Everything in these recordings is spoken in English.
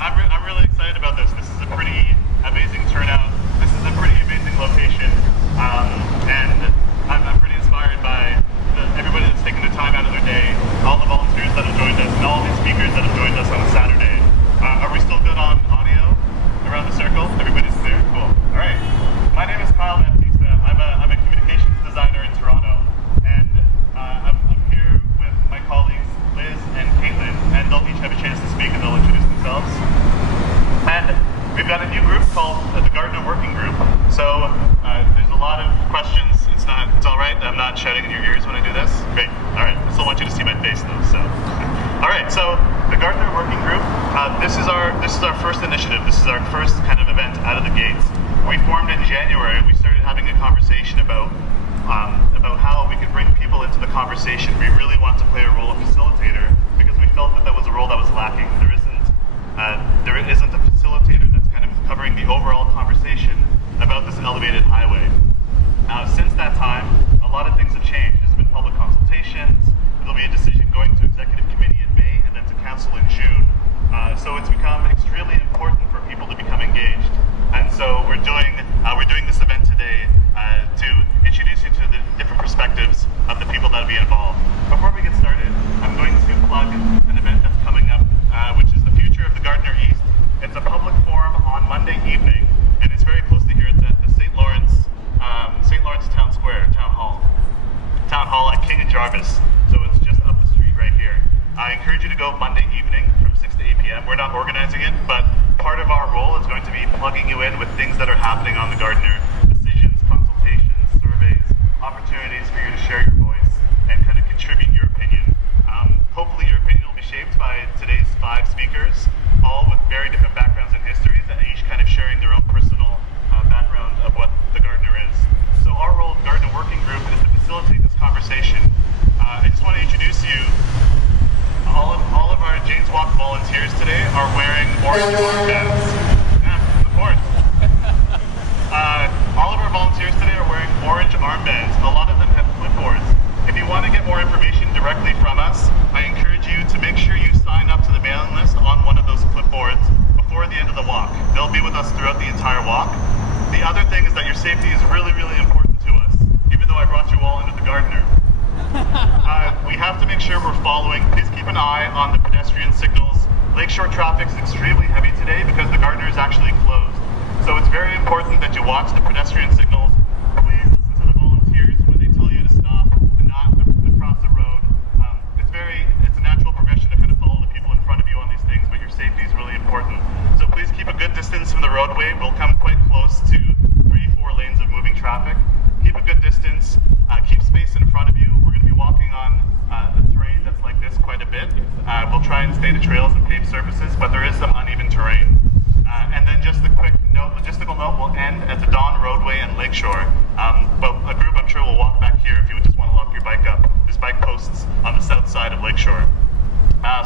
I'm really excited about this. This is a pretty amazing turnout. This is a pretty amazing location. And I'm pretty inspired by everybody that's taken the time out of their day, all the volunteers that have joined us, and all the speakers that have joined us on a Saturday. Are we still good on audio around the circle? Everybody's clear? Cool. All right. My name is Kyle Baptista. I'm a communications designer in Toronto. And I'm here with my colleagues Liz and Caitlin, and they'll each have a chance to speak and they'll introduce themselves. And we've got a new group called the Gardiner Working Group. So there's a lot of questions. It's all right. I'm not shouting in your ears when I do this. Great. All right. I still want you to see my face though. So, all right. So the Gardiner Working Group. This is our first initiative. This is our first kind of event out of the gates. We formed in January. We started having a conversation about how we could bring people into the conversation. We really want to play a role of facilitator because we felt that was a role that was lacking. There isn't a facilitator that's kind of covering the overall conversation about this elevated highway. Since that time, a lot of things have changed. There's been public consultations. There'll be a decision going to executive committee in May and then to council in June. So it's become extremely important for people to become engaged. And so we're doing this event today to introduce you to the different perspectives of the people that will be involved. Before we get started, I'm going to plug an event that's coming up, which is the Future of the Gardiner East. It's a public forum on Monday evening, and it's very close to here. It's at the St. Lawrence Town Square, Town Hall at King and Jarvis. So it's just up the street right here. I encourage you to go Monday evening from 6 to 8 p.m. We're not organizing it, but part of our role is going to be plugging you in with things that are happening on the Gardiner. Decisions, consultations, surveys, opportunities for you to share your voice and kind of contribute your opinion. Hopefully your opinion will be shaped by today's 5 speakers, all with very different backgrounds and histories, and each kind of sharing their own personal background of what the Gardiner is. So our role at the Gardiner Working Group is to facilitate this conversation. I just want to introduce you. All of our James Walk volunteers today are wearing orange armbands. Yeah, of course. All of our volunteers today are wearing orange armbands. A lot of them have clipboards. If you want to get more information directly from us, I encourage you to make sure you sign up to the mailing list on one of those clipboards before the end of the walk. They'll be with us throughout the entire walk. The other thing is that your safety is really, really important to us, even though I brought you all into the Gardiner. We have to make sure we're following. Please keep an eye on the pedestrian signals. Lakeshore traffic is extremely heavy today because the Gardiner is actually closed. So it's very important that you watch the pedestrian signals. Please listen to the volunteers when they tell you to stop and not to cross the road. It's a natural progression to kind of follow the people in front of you on these things, but your safety is really important. So please keep a good distance from the roadway. We'll come quite close to 3-4 lanes of moving traffic. Keep a good distance. Keep space in front of you. We're going to be walking on a terrain that's like this quite a bit. We'll try and stay to trails and paved surfaces, but there is some uneven terrain. And then just a quick logistical note, we'll end at the Don Roadway and Lakeshore. But a group, I'm sure, will walk back here if you would just want to lock your bike up. There's bike posts on the south side of Lakeshore.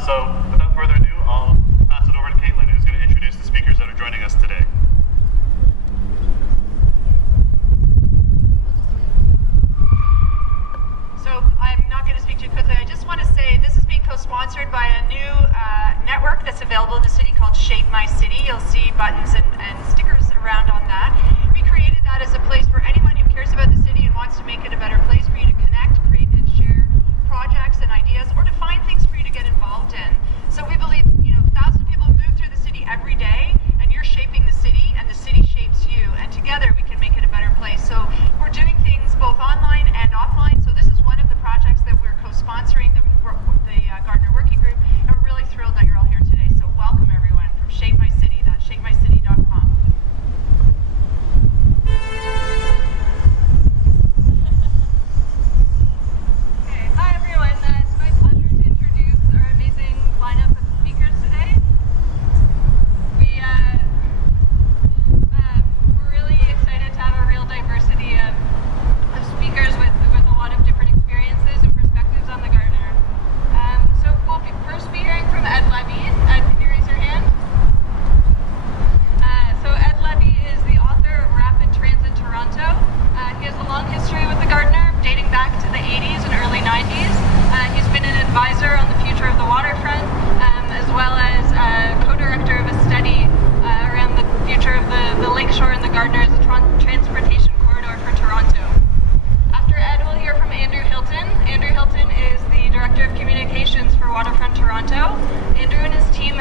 So without further ado, I'll pass it over to Caitlin, who's going to introduce the speakers that are joining us today. So I'm not going to speak too quickly. I just want to say this is being co-sponsored by a new network that's available in the city called Shape My City. You'll see buttons and stickers around on that. We created that as a place for anyone who cares about the city and wants to make it a better place for you to connect, create, and share projects and ideas, or to find things for you to get involved in. So we believe, thousands of people move through the city every day, and you're shaping the city, and the city shapes you. And together we can make it a better place. So we're doing things both online and offline. So this is one of the projects that we're co-sponsoring, the Gardiner Working Group, and we're really thrilled that you're all here today. So welcome everyone from Shape My City. That's shapemycity.com. Okay, hi everyone. It's my pleasure to introduce our amazing lineup of speakers today.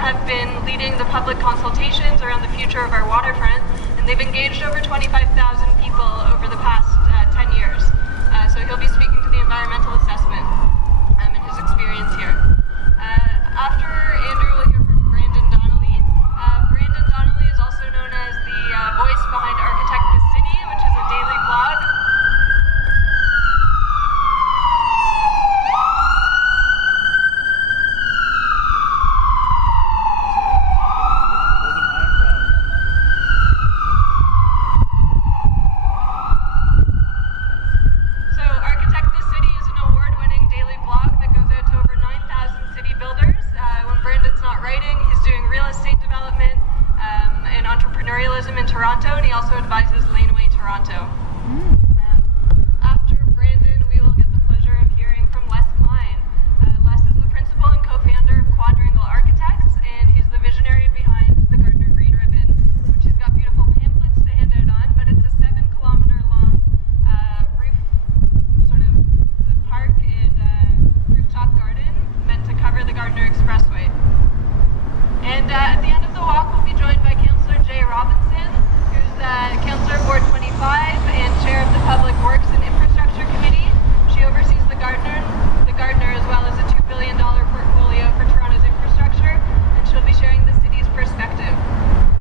have been leading the public consultations around the future of our waterfront, and they've engaged over 25,000 people over the past 10 years. So he'll be speaking to the environmental